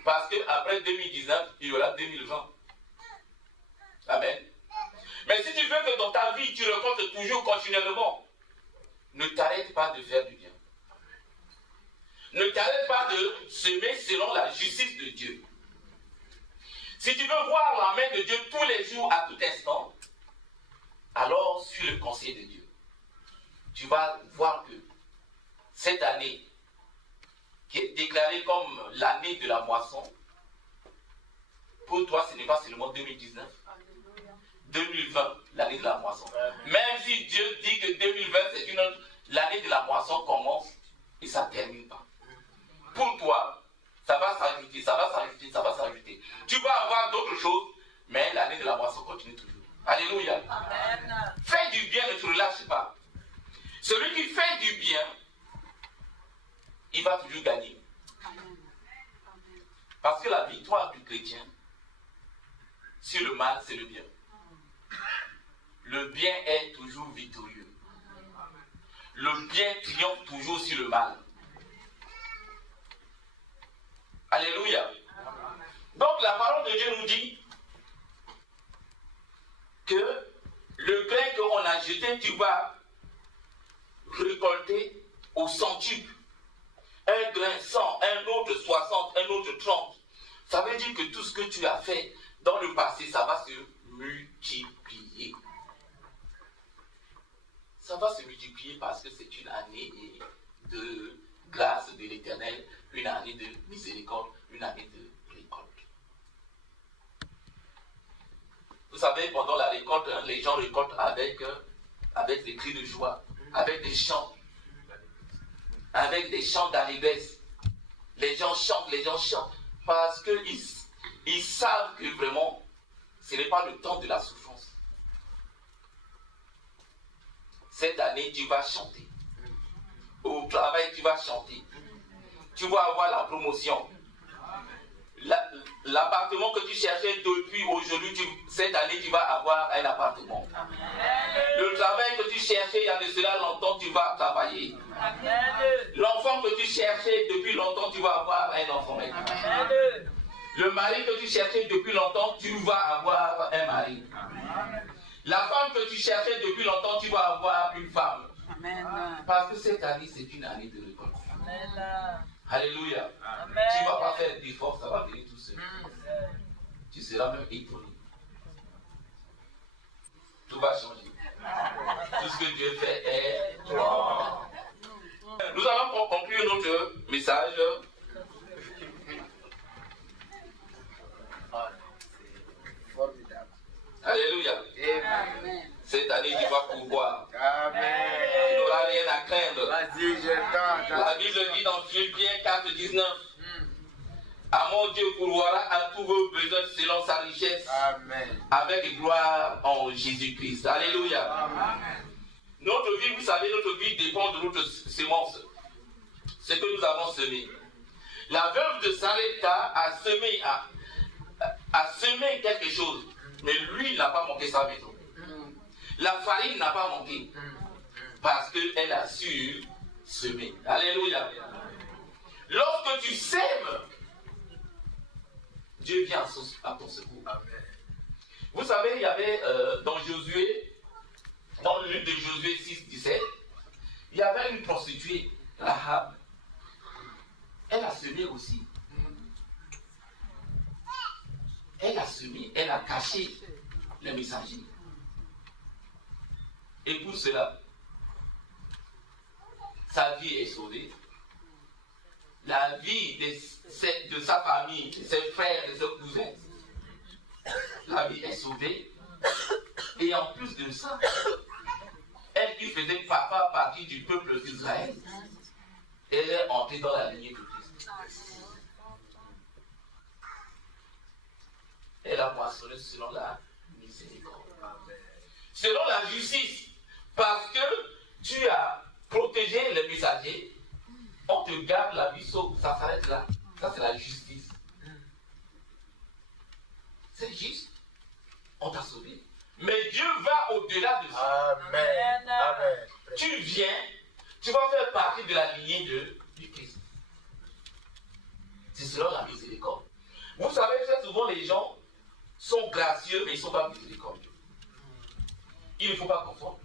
Parce qu'après 2019, il y aura 2020. Amen. Mais si tu veux que dans ta vie, tu récoltes toujours continuellement, ne t'arrête pas de faire du bien. Ne t'arrête pas de semer selon la justice de Dieu. Si tu veux voir la main de Dieu tous les jours, à tout instant, alors suis le conseil de Dieu. Tu vas voir que cette année, qui est déclarée comme l'année de la moisson, pour toi, ce n'est pas seulement 2019. 2020, l'année de la moisson. Même si Dieu dit que 2020, c'est l'année de la moisson commence et ça ne termine pas. Pour toi, ça va s'ajouter, ça va s'ajouter, ça va s'ajouter. Tu vas avoir d'autres choses, mais l'année de la moisson continue toujours. Alléluia. Amen. Fais du bien, ne te relâche pas. Celui qui fait du bien, il va toujours gagner. Parce que la victoire du chrétien sur le mal, c'est le bien. Le bien est toujours victorieux. Le bien triomphe toujours sur le mal. Alléluia. Donc la parole de Dieu nous dit que le grain qu'on a jeté, tu vas récolter au centuple. Un grain 100, un autre 60, un autre 30. Ça veut dire que tout ce que tu as fait dans le passé, ça va se multiplier. Ça va se multiplier parce que c'est une année de grâce de l'Éternel, une année de miséricorde, une année de récolte. Vous savez, pendant la récolte, les gens récoltent avec des cris de joie, avec des chants d'allégresse. Les gens chantent, parce qu'ils savent que vraiment, ce n'est pas le temps de la souffrance. Cette année, tu vas chanter. Au travail, tu vas chanter. Tu vas avoir la promotion. L'appartement que tu cherchais depuis aujourd'hui, cette année, tu vas avoir un appartement. Le travail que tu cherchais il y a de cela longtemps, tu vas travailler. L'enfant que tu cherchais depuis longtemps, tu vas avoir un enfant. Le mari que tu cherchais depuis longtemps, tu vas avoir un mari. La femme que tu cherchais depuis longtemps, tu vas avoir une femme. Parce que cette année, c'est une année de récolte. Alléluia. Tu ne vas pas faire d'efforts, ça va venir tout seul. Tu seras même étonné. Tout va changer. Tout ce que Dieu fait est bon. Nous allons conclure notre message. Alléluia. Amen. Cette année, tu vas pouvoir. Amen. Tu n'auras rien à craindre. Vas-y, je tente. La Bible dit dans Philippiens 4, 19. À mon Dieu pourvoira à tous vos besoins selon sa richesse. Amen. Avec gloire en Jésus-Christ. Alléluia. Amen. Notre vie, vous savez, notre vie dépend de notre semence. Ce que nous avons semé. La veuve de Sarepta a semé quelque chose. Mais lui, il n'a pas manqué sa maison. La farine n'a pas manqué. Parce qu'elle a su semer. Alléluia. Lorsque tu sèmes, Dieu vient à ton secours. Amen. Vous savez, il y avait dans le livre de Josué 6, 17, il y avait une prostituée, Rahab. Elle a semé aussi. Elle a semé, elle a caché les messagers. Et pour cela, sa vie est sauvée. La vie de sa famille, de ses frères, de ses cousins, la vie est sauvée. Et en plus de ça, elle qui faisait partie du peuple d'Israël, elle est entrée dans la lignée de Christ. Elle a moissonné selon la miséricorde. Selon la justice. Parce que tu as protégé les messagers, on te garde la vie sauve. Ça s'arrête là. Ça, c'est la justice. C'est juste. On t'a sauvé. Mais Dieu va au-delà de ça. Amen. Amen. Tu viens, tu vas faire partie de la lignée du Christ. C'est selon la miséricorde. Vous savez, très souvent, les gens sont gracieux, mais ils ne sont pas miséricordieux. Il ne faut pas confondre.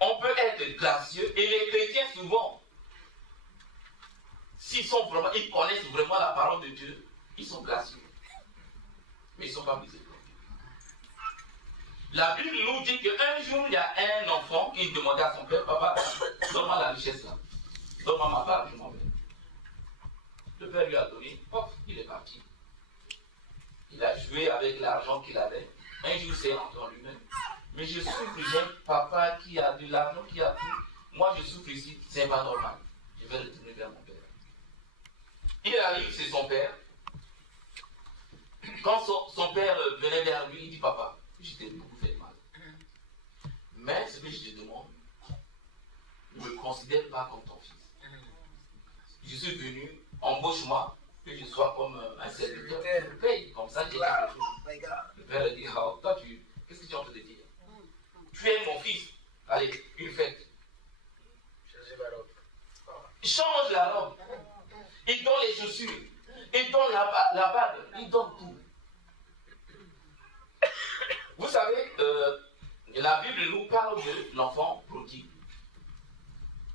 On peut être gracieux et les chrétiens souvent, ils connaissent vraiment la parole de Dieu, ils sont gracieux. Mais ils ne sont pas miséricordieux. La Bible nous dit qu'un jour, il y a un enfant qui demandait à son père, papa, donne-moi la richesse là. Donne-moi ma part, je m'en vais. Le père lui a donné, hop, il est parti. Il a joué avec l'argent qu'il avait. Un jour, c'est entré en lui-même. Mais je souffre, j'ai un papa qui a de l'argent, qui a tout. Moi, je souffre ici, c'est pas normal. Je vais retourner vers mon père. Il arrive, c'est son père. Quand son père venait vers lui, il dit, papa, je t'ai beaucoup fait mal. Mais ce que je te demande, ne me considère pas comme ton fils. Je suis venu, embauche-moi, que je sois comme un serviteur. Je paye, comme ça, j'ai quelque chose. Le père a dit, oh, toi, qu'est-ce que tu es en train de dire? Tu es mon fils. Allez, une fête. Change la robe. Il donne les chaussures. Il donne la bague. Il donne tout. Vous savez, la Bible nous parle de l'enfant prodigue.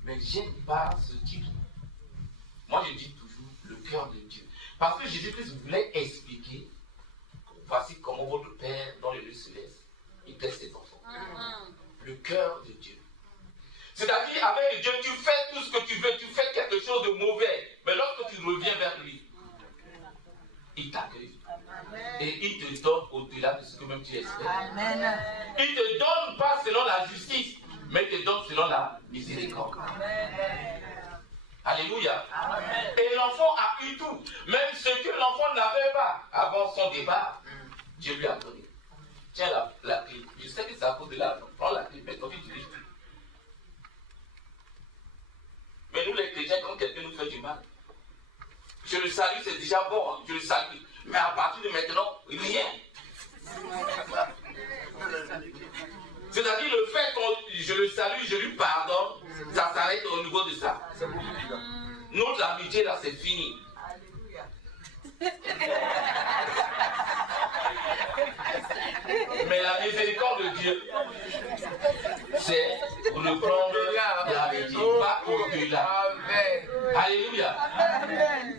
Mais j'aime pas ce titre. Moi, je dis toujours le cœur de Dieu. Parce que Jésus-Christ voulait expliquer, voici comment votre Père dans les lieux célestes, il teste ses enfants. Le cœur de Dieu. C'est-à-dire, avec Dieu, tu fais tout ce que tu veux, tu fais quelque chose de mauvais. Mais lorsque tu reviens vers lui, il t'accueille. Et il te donne au-delà de ce que même tu espères. Amen. Il ne te donne pas selon la justice, mais il te donne selon la miséricorde. Amen. Alléluia. Amen. Et l'enfant a eu tout. Même ce que l'enfant n'avait pas avant son départ, Dieu lui a donné. Tiens la clé. Je sais que c'est à cause de l'argent. Prends la clé, mais toi tu utilises plus. Mais nous les chrétiens, quand quelqu'un nous fait du mal, je le salue, c'est déjà bon, hein, je le salue. Mais à partir de maintenant, rien. C'est-à-dire le fait que je le salue, je lui pardonne, ça s'arrête au niveau de ça. Notre amitié là, c'est fini. Mais la miséricorde de Dieu, c'est reprendre l'amitié, pas au-delà. Alléluia.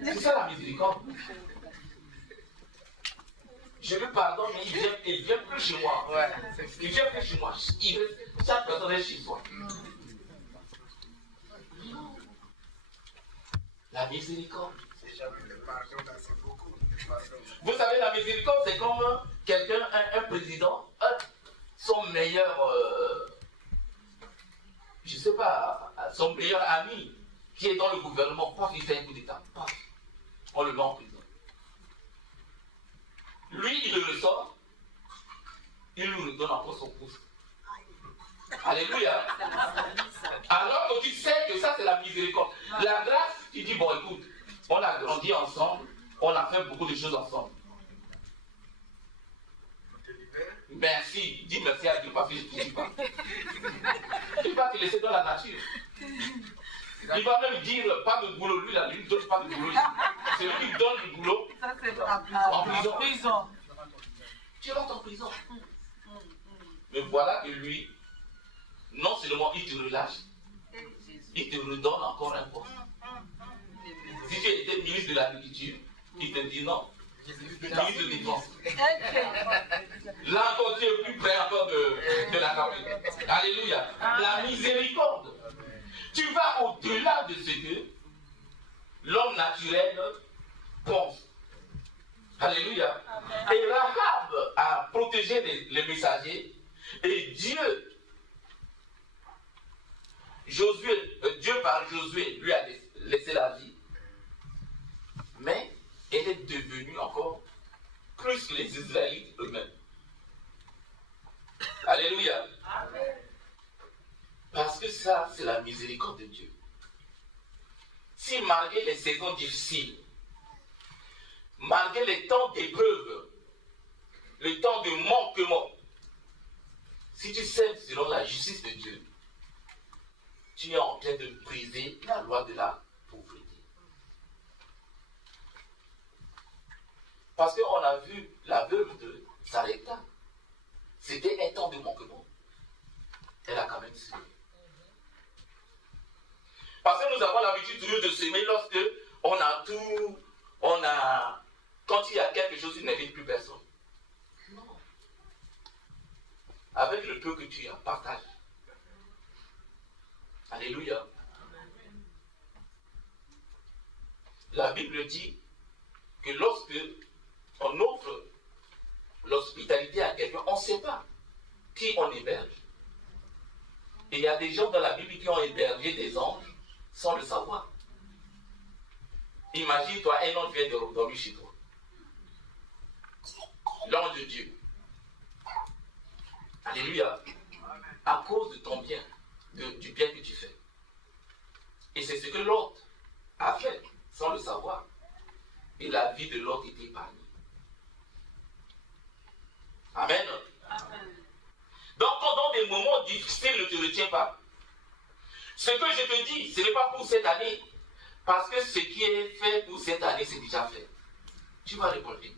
C'est ça la miséricorde. Je lui pardonne, mais il vient plus chez moi. Il vient plus chez moi. Chaque personne est chez soi. La miséricorde. Vous savez, la miséricorde, c'est comme quelqu'un, un président, son meilleur, je ne sais pas, son meilleur ami qui est dans le gouvernement, paf, il fait un coup d'état, paf, on le met en prison. Lui, il le ressort, il lui redonne encore son pouce. Alléluia. Alors que tu sais que ça, c'est la miséricorde. La grâce, tu dis, bon, écoute, on a grandi ensemble, on a fait beaucoup de choses ensemble. Merci, dis merci à Dieu parce que je ne te dis pas. Il va te laisser dans la nature. Il va même dire pas de boulot, lui là, lui ne donne pas de boulot. C'est lui qui donne du boulot en prison. Tu rentres en prison. Mais voilà que lui, non seulement il te relâche, il te redonne encore un poste. Si tu étais ministre de l'Agriculture, il te dit non. Ministre de défense. Là encore, tu es plus près encore de la campagne. Alléluia. La miséricorde. Tu vas au-delà de ce que l'homme naturel pense. Alléluia. Et Rahab a protégé les messagers. Et Dieu par Josué lui a laissé la vie. Mais elle est devenue encore plus que les Israélites eux-mêmes. Alléluia. Amen. Parce que ça, c'est la miséricorde de Dieu. Si malgré les saisons difficiles, malgré les temps d'épreuve, le temps de manquement, si tu sèmes selon la justice de Dieu, tu es en train de briser la loi de la pauvreté. Parce qu'on a vu la veuve de Sarepta. c'était un temps de manquement. Elle a quand même semé. Parce que nous avons l'habitude toujours de semer lorsque on a tout, quand il y a quelque chose, il n'invite plus personne. Non. Avec le peu que tu as, partage. Alléluia. La Bible dit que lorsque on offre l'hospitalité à quelqu'un, on ne sait pas qui on héberge. Et il y a des gens dans la Bible qui ont hébergé des anges sans le savoir. Imagine-toi, un ange vient de dormir chez toi. L'ange de Dieu. Alléluia. À cause de ton bien, du bien que tu fais. Et c'est ce que l'autre a fait, sans le savoir. Et la vie de l'autre est épargnée. Amen. Amen. Donc, pendant des moments difficiles, ne te retiens pas. Ce que je te dis, ce n'est pas pour cette année. Parce que ce qui est fait pour cette année, c'est déjà fait. Tu vas récolter.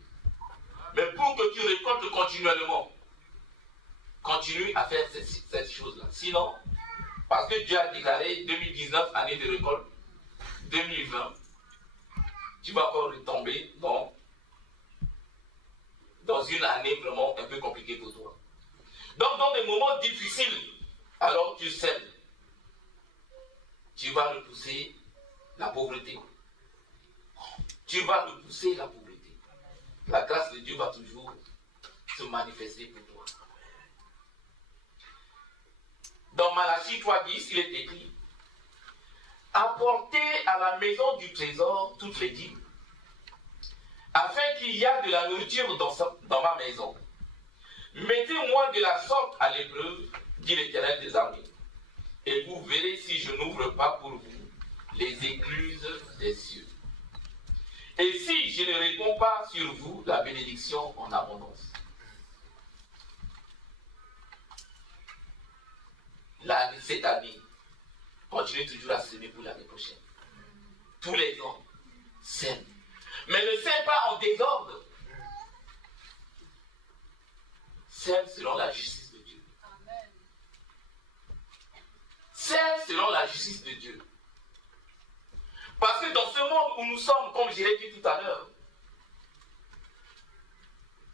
Mais pour que tu récoltes continuellement, continue à faire cette chose-là. Sinon, parce que Dieu a déclaré 2019 année de récolte, 2020, tu vas encore retomber dans une année vraiment un peu compliquée pour toi. Donc, dans des moments difficiles, alors tu sèmes. Tu vas repousser la pauvreté. Tu vas repousser la pauvreté. La grâce de Dieu va toujours se manifester pour toi. Dans Malachie 3:10, il est écrit: apportez à la maison du trésor toutes les dîmes, afin qu'il y ait de la nourriture dans ma maison. Mettez-moi de la sorte à l'épreuve, dit l'Éternel des armées, et vous verrez si je n'ouvre pas pour vous les écluses des cieux. Et si je ne réponds pas sur vous la bénédiction en abondance. Cette année, continuez toujours à semer pour l'année prochaine. Tous les ans, sème. Mais ne sème pas en désordre. Sème selon la justice de Dieu. Amen. Sème selon la justice de Dieu. Parce que dans ce monde où nous sommes, comme je l'ai dit tout à l'heure,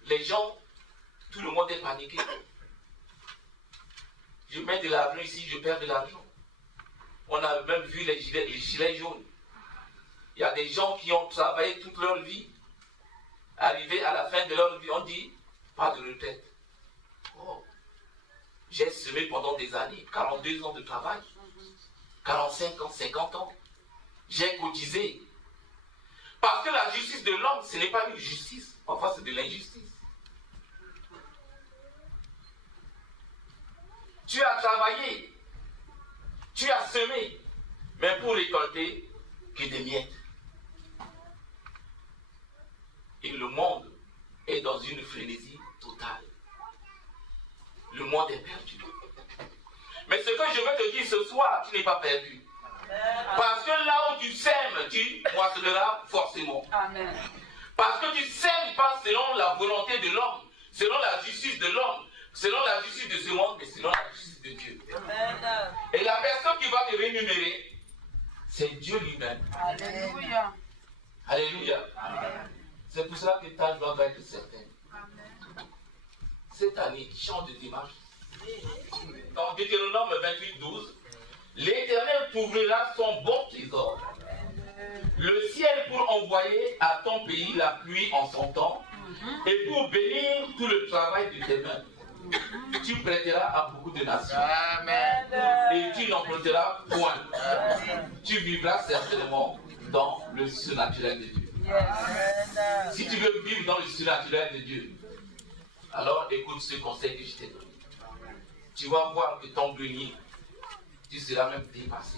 les gens, tout le monde est paniqué. Je mets de l'argent ici, je perds de l'argent. On a même vu les gilets jaunes. Il y a des gens qui ont travaillé toute leur vie. Arrivés à la fin de leur vie, on dit, pas de retraite. Oh, j'ai semé pendant des années, 42 ans de travail, 45 ans, 50 ans. J'ai cotisé. Parce que la justice de l'homme, ce n'est pas une justice. Parfois, c'est de l'injustice. Tu as travaillé. Tu as semé. Mais pour récolter que des miettes. Et le monde est dans une frénésie totale. Le monde est perdu. Mais ce que je veux te dire ce soir, tu n'es pas perdu. Parce que là où tu sèmes, tu moissonneras forcément. Amen. Parce que tu sèmes pas selon la volonté de l'homme, selon la justice de l'homme, selon la justice de ce monde, mais selon la justice de Dieu. Amen. Et la personne qui va te rémunérer, c'est Dieu lui-même. Alléluia. Alléluia. Amen. C'est pour cela que ta joie va être certaine. Cette année, change de démarche. Dans Deutéronome 28:12, l'Éternel t'ouvrira son bon trésor, le ciel pour envoyer à ton pays la pluie en son temps, et pour bénir tout le travail de tes mains. Tu prêteras à beaucoup de nations. Amen. Et tu n'emprunteras point. Tu vivras certainement dans le surnaturel de Dieu. Yes. Si tu veux vivre dans le surnaturel de Dieu, alors écoute ce conseil que je t'ai donné. Tu vas voir que ton grenier, tu seras même dépassé.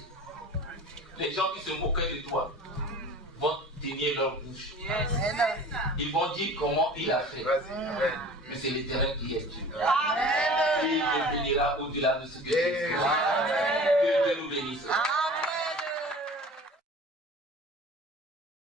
Les gens qui se moquaient de toi vont tenir leur bouche. Yes. Ils vont dire comment il a fait. Amen. Mais c'est l'Éternel qui est Dieu. Amen. Et il te bénira au-delà de ce que tu fais. Amen.